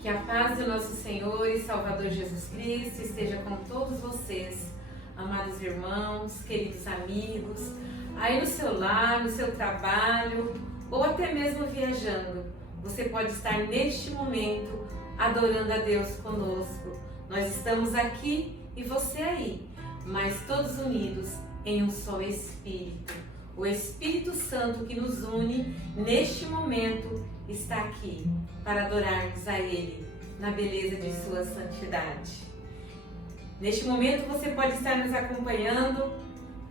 Que a paz do nosso Senhor e Salvador Jesus Cristo esteja com todos vocês, amados irmãos, queridos amigos, aí no seu lar, no seu trabalho ou até mesmo viajando. Você pode estar neste momento adorando a Deus conosco. Nós estamos aqui e você aí, mas todos unidos em um só Espírito. O Espírito Santo que nos une neste momento está aqui para adorarmos a Ele na beleza de sua santidade. Neste momento você pode estar nos acompanhando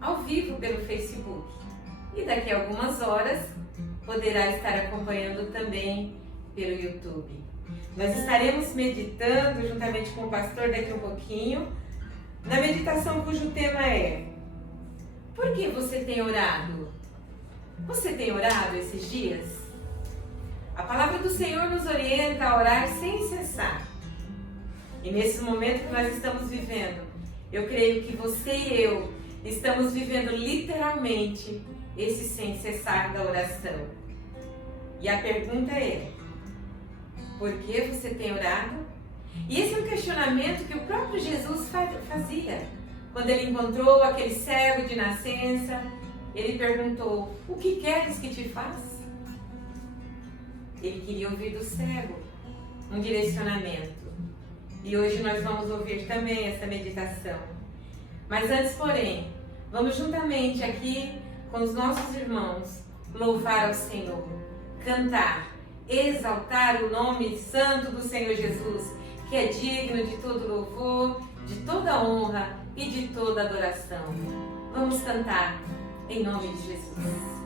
ao vivo pelo Facebook e daqui a algumas horas poderá estar acompanhando também pelo YouTube. Nós estaremos meditando juntamente com o pastor daqui a um pouquinho na meditação cujo tema é: por que você tem orado? Você tem orado esses dias? A palavra do Senhor nos orienta a orar sem cessar. E nesse momento que nós estamos vivendo, eu creio que você e eu estamos vivendo literalmente esse sem cessar da oração. E a pergunta é: por que você tem orado? E esse é um questionamento que o próprio Jesus fazia. Quando ele encontrou aquele cego de nascença, ele perguntou: o que queres que te faça? Ele queria ouvir do cego um direcionamento. E hoje nós vamos ouvir também essa meditação. Mas antes, porém, vamos juntamente aqui com os nossos irmãos louvar ao Senhor, cantar, exaltar o nome santo do Senhor Jesus, que é digno de todo louvor, de toda honra e de toda adoração. Vamos cantar em nome de Jesus.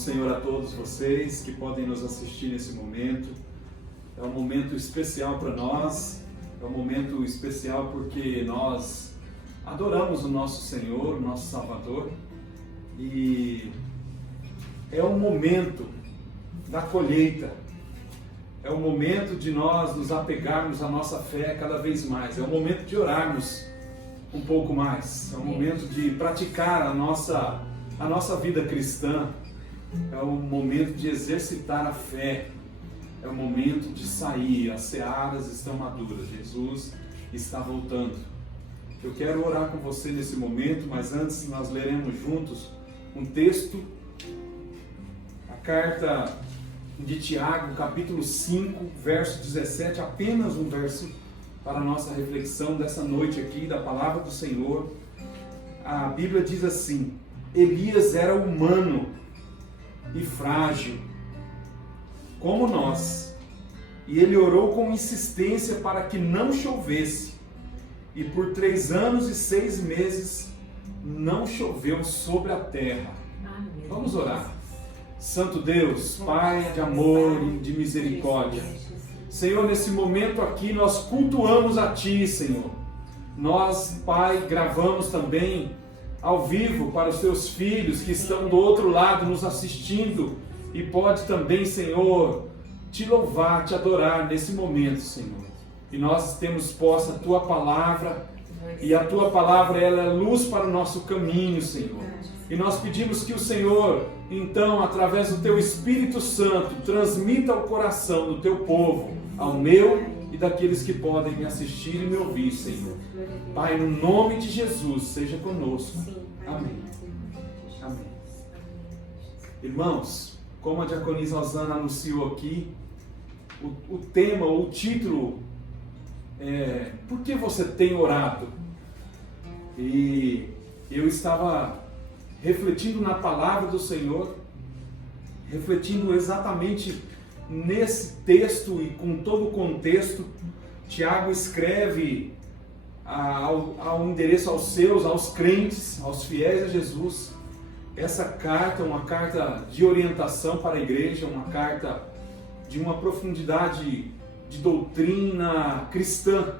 Senhor a todos vocês que podem nos assistir nesse momento. É um momento especial para nós, é um momento especial porque nós adoramos o nosso Senhor, o nosso Salvador, e é um momento da colheita, é o momento de nós nos apegarmos à nossa fé cada vez mais, é o momento de orarmos um pouco mais, é o momento de praticar a nossa vida cristã, é o momento de exercitar a fé, é o momento de sair, as searas estão maduras, Jesus está voltando. Eu quero orar com você nesse momento, mas antes nós leremos juntos um texto, a carta de Tiago, capítulo 5, verso 17, apenas um verso para a nossa reflexão dessa noite aqui, da palavra do Senhor. A Bíblia diz assim: Elias era humano e frágil, como nós, e ele orou com insistência para que não chovesse, e por 3 anos e 6 meses não choveu sobre a terra. Vamos orar. Santo Deus, Pai de amor e de misericórdia, Senhor, nesse momento aqui nós cultuamos a Ti, Senhor. Nós, Pai, gravamos também ao vivo para os Teus filhos que estão do outro lado nos assistindo e pode também, Senhor, Te louvar, Te adorar nesse momento, Senhor. E nós temos posta a Tua palavra e a Tua palavra ela é luz para o nosso caminho, Senhor. E nós pedimos que o Senhor, então, através do Teu Espírito Santo, transmita ao coração do Teu povo, ao meu e daqueles que podem me assistir e me ouvir, Senhor. Pai, no nome de Jesus, seja conosco. Amém. Amém. Irmãos, como a diaconisa Osana anunciou aqui, o tema, o título é Por que você tem orado? E eu estava refletindo na palavra do Senhor, refletindo exatamente nesse texto e com todo o contexto. Tiago escreve ao endereço aos crentes, aos fiéis a Jesus. Essa carta é uma carta de orientação para a igreja, uma carta de uma profundidade de doutrina cristã.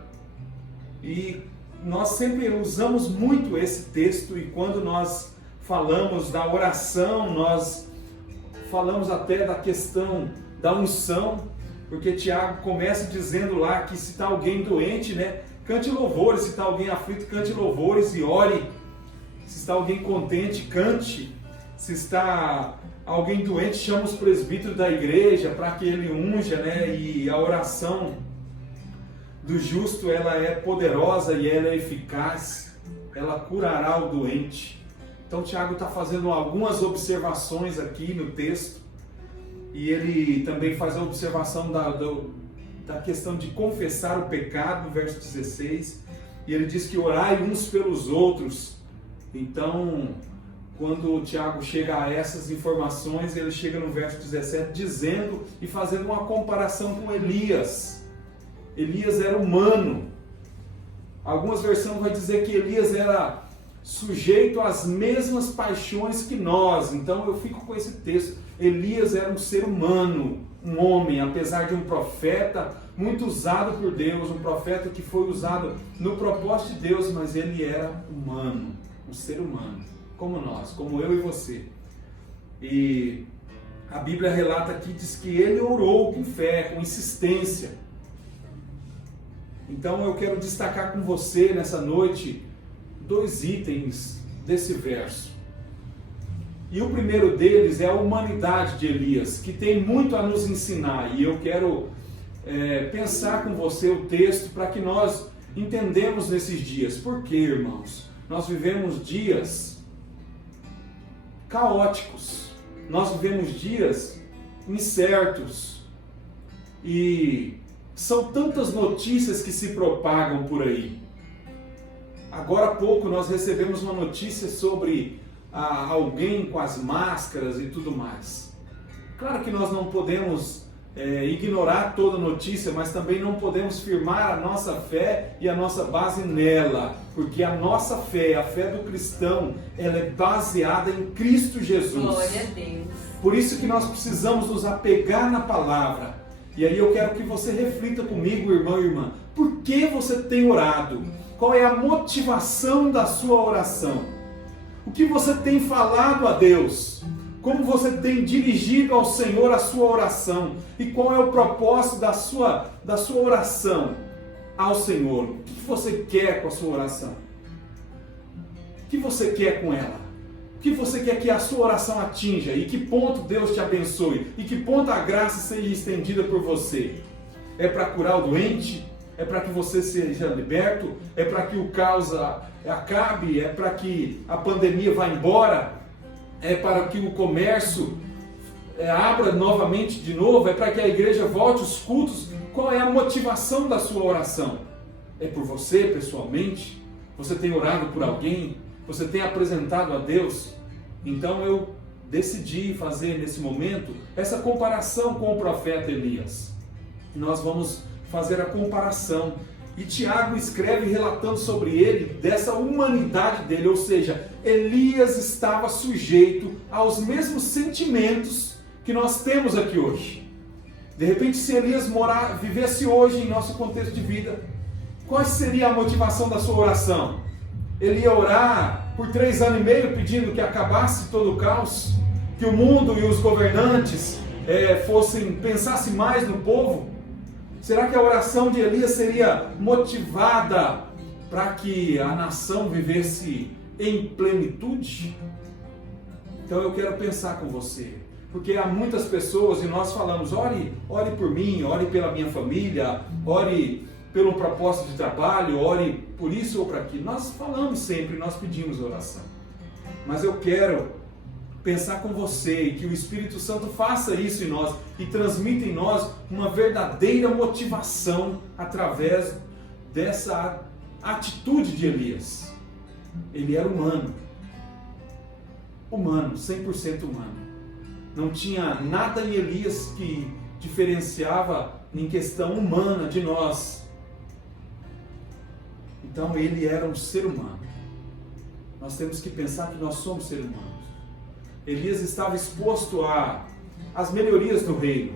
E nós sempre usamos muito esse texto, e quando nós falamos da oração, nós falamos até da questão da unção, porque Tiago começa dizendo lá que se está alguém doente, né, cante louvores, se está alguém aflito, cante louvores e ore, se está alguém contente, cante, se está alguém doente, chama os presbíteros da igreja para que ele unja, né, e a oração do justo, ela é poderosa e ela é eficaz, ela curará o doente. Então Tiago está fazendo algumas observações aqui no texto, e ele também faz a observação da questão de confessar o pecado, no verso 16, e ele diz que orai uns pelos outros. Então, quando o Tiago chega a essas informações, ele chega no verso 17 dizendo e fazendo uma comparação com Elias. Elias era humano. Algumas versões vão dizer que Elias era sujeito às mesmas paixões que nós. Então eu fico com esse texto. Elias era um ser humano, um homem, apesar de um profeta muito usado por Deus, um profeta que foi usado no propósito de Deus, mas ele era humano, um ser humano, como nós, como eu e você. E a Bíblia relata aqui, diz que ele orou com fé, com insistência. Então eu quero destacar com você nessa noite 2 itens desse verso. E o primeiro deles é a humanidade de Elias, que tem muito a nos ensinar. E eu quero pensar com você o texto para que nós entendamos nesses dias. Por quê, irmãos? Nós vivemos dias caóticos. Nós vivemos dias incertos. E são tantas notícias que se propagam por aí. Agora há pouco nós recebemos uma notícia sobre alguém com as máscaras e tudo mais. Claro que nós não podemos ignorar toda notícia, mas também não podemos firmar a nossa fé e a nossa base nela, porque a nossa fé, a fé do cristão, ela é baseada em Cristo Jesus. Glória a Deus. Por isso que nós precisamos nos apegar na palavra. E aí eu quero que você reflita comigo, irmão e irmã. Por que você tem orado? Qual é a motivação da sua oração? O que você tem falado a Deus? Como você tem dirigido ao Senhor a sua oração? E qual é o propósito da sua oração ao Senhor? O que você quer com a sua oração? O que você quer com ela? O que você quer que a sua oração atinja? E que ponto Deus te abençoe? E que ponto a graça seja estendida por você? É para curar o doente? É para que você seja liberto? É para que o caos acabe? É para que a pandemia vá embora? É para que o comércio abra novamente de novo? É para que a igreja volte os cultos? Qual é a motivação da sua oração? É por você pessoalmente? Você tem orado por alguém? Você tem apresentado a Deus? Então eu decidi fazer nesse momento essa comparação com o profeta Elias. Nós vamos fazer a comparação. E Tiago escreve relatando sobre ele, dessa humanidade dele, ou seja, Elias estava sujeito aos mesmos sentimentos que nós temos aqui hoje. De repente, se Elias vivesse hoje em nosso contexto de vida, qual seria a motivação da sua oração? Ele ia orar por 3 anos e meio pedindo que acabasse todo o caos, que o mundo e os governantes pensassem mais no povo? Será que a oração de Elias seria motivada para que a nação vivesse em plenitude? Então eu quero pensar com você, porque há muitas pessoas e nós falamos, ore por mim, ore pela minha família, ore pelo propósito de trabalho, ore por isso ou por aquilo. Nós falamos sempre, nós pedimos oração. Mas eu quero pensar com você e que o Espírito Santo faça isso em nós e transmita em nós uma verdadeira motivação através dessa atitude de Elias. Ele era humano, 100% humano. Não tinha nada em Elias que diferenciava em questão humana de nós. Então ele era um ser humano. Nós temos que pensar que nós somos seres humanos. Elias estava exposto às melhorias do reino.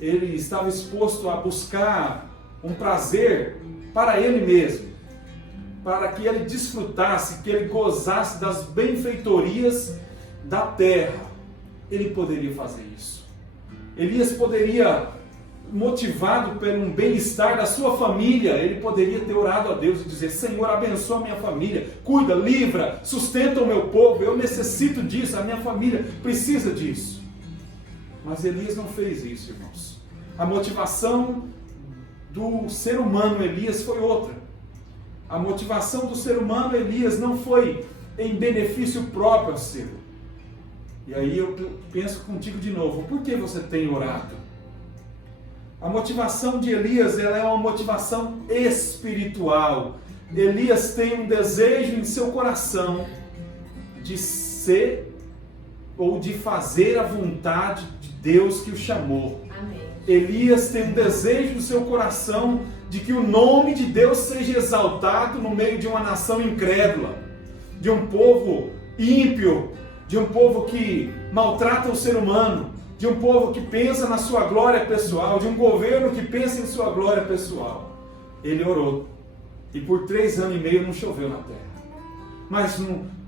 Ele estava exposto a buscar um prazer para ele mesmo, para que ele desfrutasse, que ele gozasse das benfeitorias da terra. Ele poderia fazer isso. Elias poderia, motivado por um bem-estar da sua família, ele poderia ter orado a Deus e dizer, Senhor, abençoa a minha família, cuida, livra, sustenta o meu povo, eu necessito disso, a minha família precisa disso. Mas Elias não fez isso, irmãos. A motivação do ser humano Elias foi outra. A motivação do ser humano Elias não foi em benefício próprio seu. E aí eu penso contigo de novo, por que você tem orado? A motivação de Elias, ela é uma motivação espiritual. Elias tem um desejo em seu coração de ser ou de fazer a vontade de Deus que o chamou. Amém. Elias tem um desejo no seu coração de que o nome de Deus seja exaltado no meio de uma nação incrédula, de um povo ímpio, de um povo que maltrata o ser humano, de um povo que pensa na sua glória pessoal, de um governo que pensa em sua glória pessoal. Ele orou. E por 3 anos e meio não choveu na terra. Mas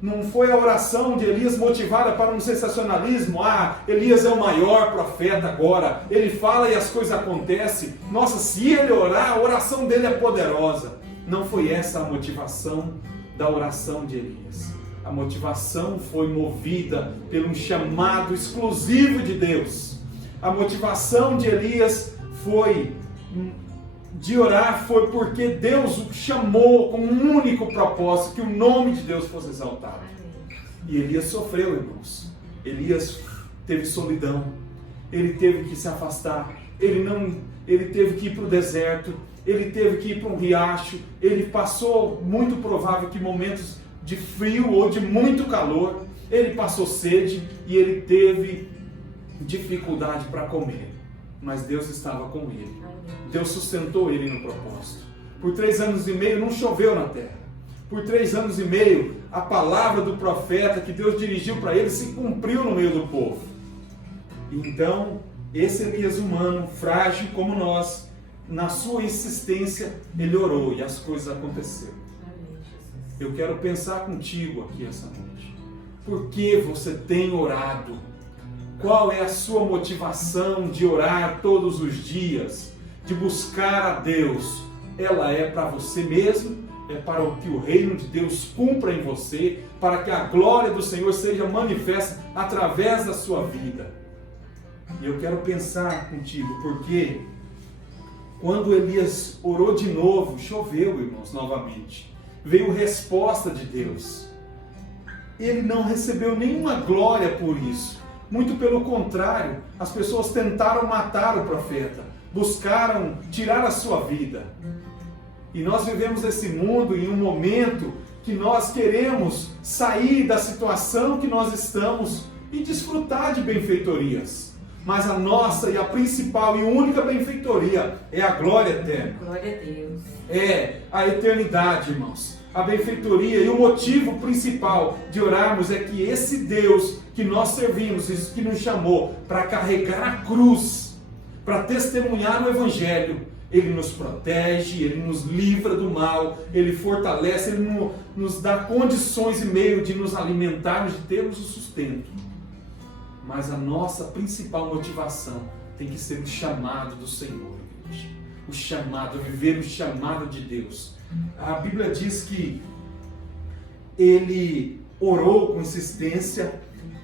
não foi a oração de Elias motivada para um sensacionalismo. Elias é o maior profeta agora. Ele fala e as coisas acontecem. Nossa, se ele orar, a oração dele é poderosa. Não foi essa a motivação da oração de Elias. A motivação foi movida por um chamado exclusivo de Deus. A motivação de Elias de orar foi porque Deus o chamou com um único propósito, que o nome de Deus fosse exaltado. E Elias sofreu, irmãos. Elias teve solidão. Ele teve que se afastar. Ele teve que ir para o deserto. Ele teve que ir para um riacho. Ele passou, muito provável, que momentos de frio ou de muito calor, ele passou sede e ele teve dificuldade para comer, mas Deus estava com ele. Deus sustentou ele no propósito. Por 3 anos e meio não choveu na terra. por 3 anos e meio, a palavra do profeta que Deus dirigiu para ele se cumpriu no meio do povo. Então, esse Elias humano, frágil como nós, na sua insistência, ele orou e as coisas aconteceram. Eu quero pensar contigo aqui essa noite. Por que você tem orado? Qual é a sua motivação de orar todos os dias? De buscar a Deus? Ela é para você mesmo? É para que o reino de Deus cumpra em você? Para que a glória do Senhor seja manifesta através da sua vida? E eu quero pensar contigo, porque quando Elias orou de novo, choveu, irmãos, novamente. Veio resposta de Deus. Ele não recebeu nenhuma glória por isso. Muito pelo contrário, as pessoas tentaram matar o profeta, buscaram tirar a sua vida. E nós vivemos esse mundo em um momento que nós queremos sair da situação que nós estamos e desfrutar de benfeitorias. Mas a nossa e a principal e única benfeitoria é a glória eterna. Glória a Deus. É a eternidade, irmãos. A benfeitoria e o motivo principal de orarmos é que esse Deus que nós servimos, isso que nos chamou para carregar a cruz, para testemunhar o Evangelho, Ele nos protege, Ele nos livra do mal, Ele fortalece, Ele nos dá condições e meio de nos alimentarmos, de termos o sustento. Mas a nossa principal motivação tem que ser o chamado do Senhor, igreja. O chamado, viver o chamado de Deus. A Bíblia diz que ele orou com insistência,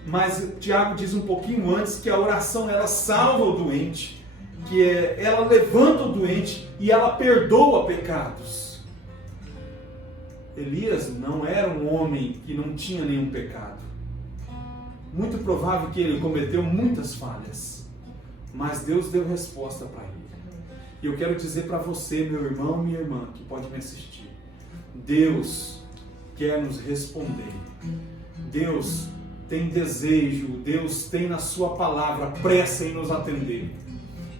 mas Tiago diz um pouquinho antes que a oração ela salva o doente, que ela levanta o doente e ela perdoa pecados. Elias não era um homem que não tinha nenhum pecado. Muito provável que ele cometeu muitas falhas, mas Deus deu resposta para ele. E eu quero dizer para você, meu irmão, minha irmã, que pode me assistir, Deus quer nos responder. Deus tem desejo, Deus tem na sua palavra pressa em nos atender.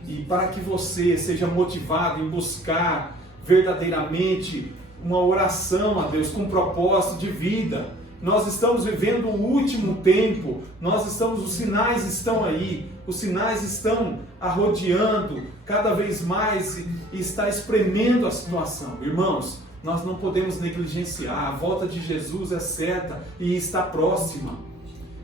E para que você seja motivado em buscar verdadeiramente uma oração a Deus com propósito de vida, nós estamos vivendo o último tempo, os sinais estão aí, os sinais estão arrodeando cada vez mais e está espremendo a situação. Irmãos, nós não podemos negligenciar, a volta de Jesus é certa e está próxima.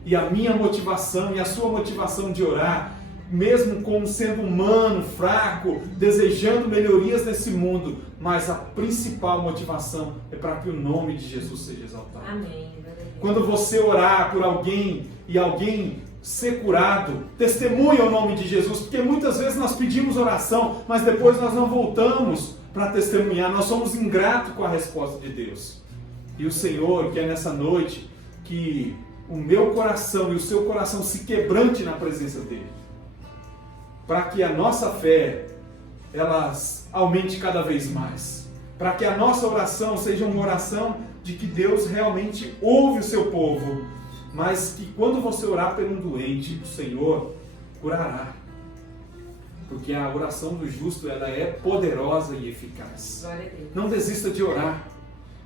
E a minha motivação e a sua motivação de orar, mesmo como sendo humano, fraco, desejando melhorias nesse mundo, mas a principal motivação é para que o nome de Jesus seja exaltado. Amém. Quando você orar por alguém e alguém ser curado, testemunha o nome de Jesus, porque muitas vezes nós pedimos oração, mas depois nós não voltamos para testemunhar, nós somos ingratos com a resposta de Deus. E o Senhor quer nessa noite que o meu coração e o seu coração se quebrante na presença dEle, para que a nossa fé ela aumente cada vez mais, para que a nossa oração seja uma oração de que Deus realmente ouve o seu povo, mas que quando você orar por um doente, o Senhor curará, porque a oração do justo ela é poderosa e eficaz. Não desista de orar,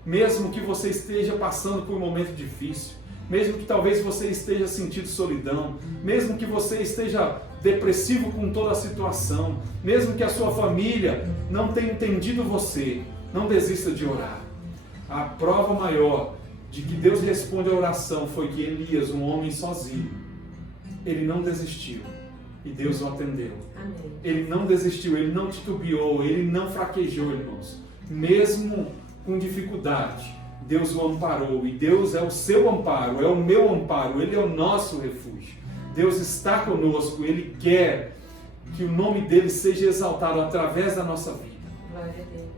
mesmo que você esteja passando por um momento difícil, mesmo que talvez você esteja sentindo solidão, mesmo que você esteja depressivo com toda a situação, mesmo que a sua família não tenha entendido você, não desista de orar. A prova maior de que Deus responde a oração foi que Elias, um homem sozinho, ele não desistiu e Deus o atendeu. Amém. Ele não desistiu, ele não titubeou, ele não fraquejou, irmãos. Mesmo com dificuldade, Deus o amparou e Deus é o seu amparo, é o meu amparo, Ele é o nosso refúgio. Deus está conosco, Ele quer que o nome dEle seja exaltado através da nossa vida. Glória a Deus.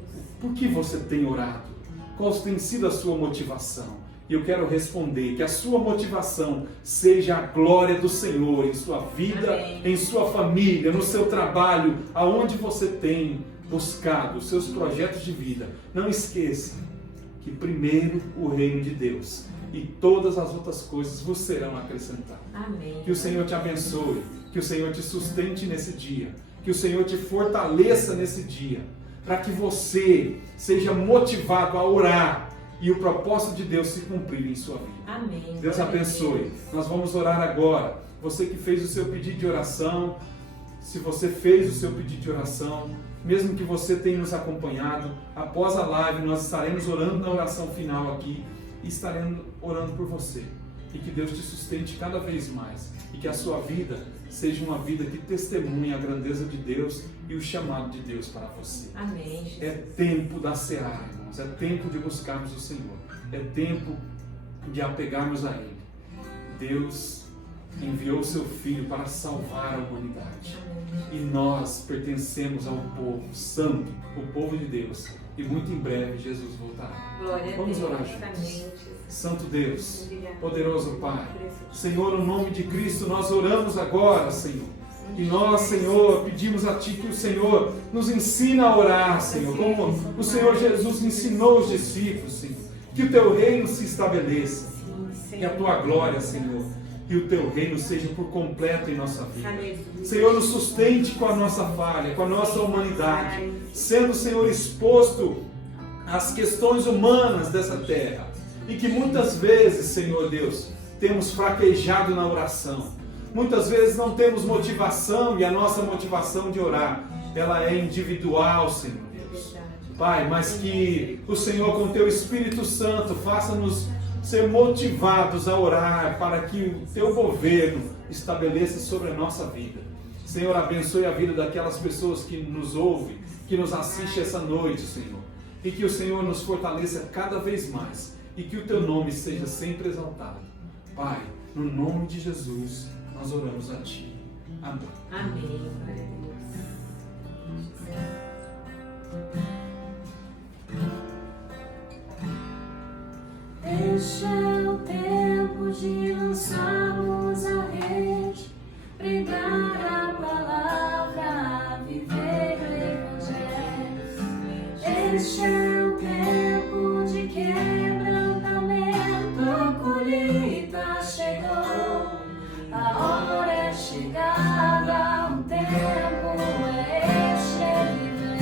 Por que você tem orado? Qual tem sido a sua motivação? E eu quero responder que a sua motivação seja a glória do Senhor em sua vida, amém, em sua família, no seu trabalho, aonde você tem buscado os seus projetos de vida. Não esqueça que primeiro o reino de Deus e todas as outras coisas vos serão acrescentadas. Amém. Que o Senhor te abençoe, que o Senhor te sustente nesse dia, que o Senhor te fortaleça nesse dia, para que você seja motivado a orar e o propósito de Deus se cumprir em sua vida. Amém. Deus abençoe. Nós vamos orar agora. Você que fez o seu pedido de oração, se você fez o seu pedido de oração, mesmo que você tenha nos acompanhado, após a live nós estaremos orando na oração final aqui e estaremos orando por você. E que Deus te sustente cada vez mais e que a sua vida seja uma vida que testemunhe a grandeza de Deus e o chamado de Deus para você. Amém, Jesus. É tempo da seara, irmãos. É tempo de buscarmos o Senhor. É tempo de apegarmos a Ele. Deus enviou o seu Filho para salvar a humanidade. E nós pertencemos ao povo santo, o povo de Deus. E muito em breve Jesus voltará. Glória Vamos a Deus. orar juntos. Amém. Santo Deus, Obrigada. poderoso Pai, Senhor, no nome de Cristo, nós oramos agora, Senhor. E nós, Senhor, pedimos a Ti que o Senhor nos ensina a orar, Senhor, como o Senhor Jesus ensinou os discípulos, Senhor. Que o Teu reino se estabeleça, que a Tua glória, Senhor, e o Teu reino seja por completo em nossa vida. Senhor, nos sustente com a nossa falha, com a nossa humanidade, sendo, Senhor, exposto às questões humanas dessa terra. E que muitas vezes, Senhor Deus, temos fraquejado na oração. Muitas vezes não temos motivação e a nossa motivação de orar, ela é individual, Senhor Deus. Pai, mas que o Senhor com Teu Espírito Santo faça-nos ser motivados a orar para que o Teu governo estabeleça sobre a nossa vida. Senhor, abençoe a vida daquelas pessoas que nos ouvem, que nos assistem essa noite, Senhor. E que o Senhor nos fortaleça cada vez mais. E que o Teu nome seja sempre exaltado. Pai, no nome de Jesus, nós oramos a Ti. Amém. Amém. Glória a Deus. Este é o tempo de lançarmos a rede, pregar a palavra, viver o Evangelho. Este é o tempo de quebrantamento, a colheita chegou, a hora é chegada, o tempo é este, ele vem.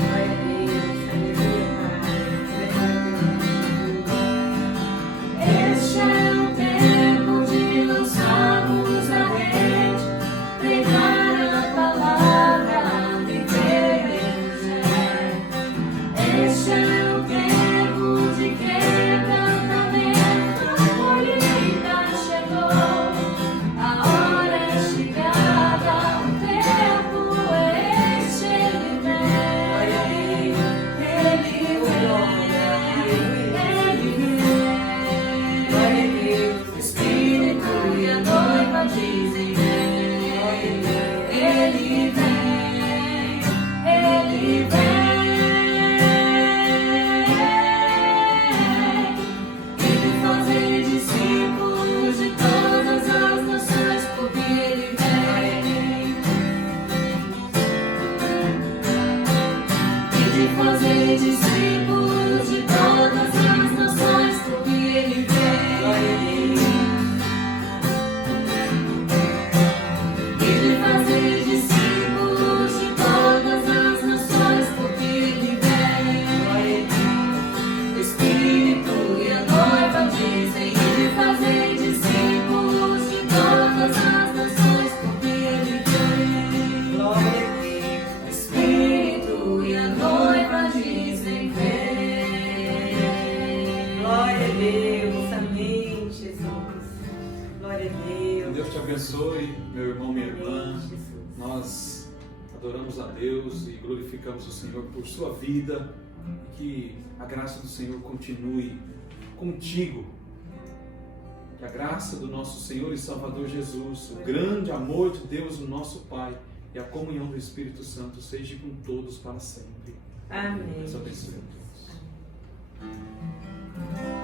Este é o tempo de lançarmos a rede, pregar a palavra, viver o Evangelho. Este é o tempo de quebrantamento, a colheita chegou, a hora é chegada, o tempo é este, ele vem, ele vem. O Espírito e a noiva dizem vem, ele vem, ele vem. E de fazer discípulos de todas as nações, porque ele vem. E de fazer discípulos de todas as nações, porque ele vem. E de fazer discípulos de todas as nações, porque ele vem. O Espírito e a noiva dizem, e de fazer discípulos de todas as nações, porque ele vem. Glória a Deus. O Espírito e a noiva dizem, vem. Glória a Deus. Amém, Jesus. Glória a Que Deus. Deus te abençoe, meu irmão, minha irmã. Amém, Jesus. Nós adoramos a Deus e glorificamos o Senhor por sua vida. Que a graça do Senhor continue contigo. Que a graça do nosso Senhor e Salvador Jesus, o grande amor de Deus, o nosso Pai, e a comunhão do Espírito Santo seja com todos para sempre. Amém. Deus abençoe a todos.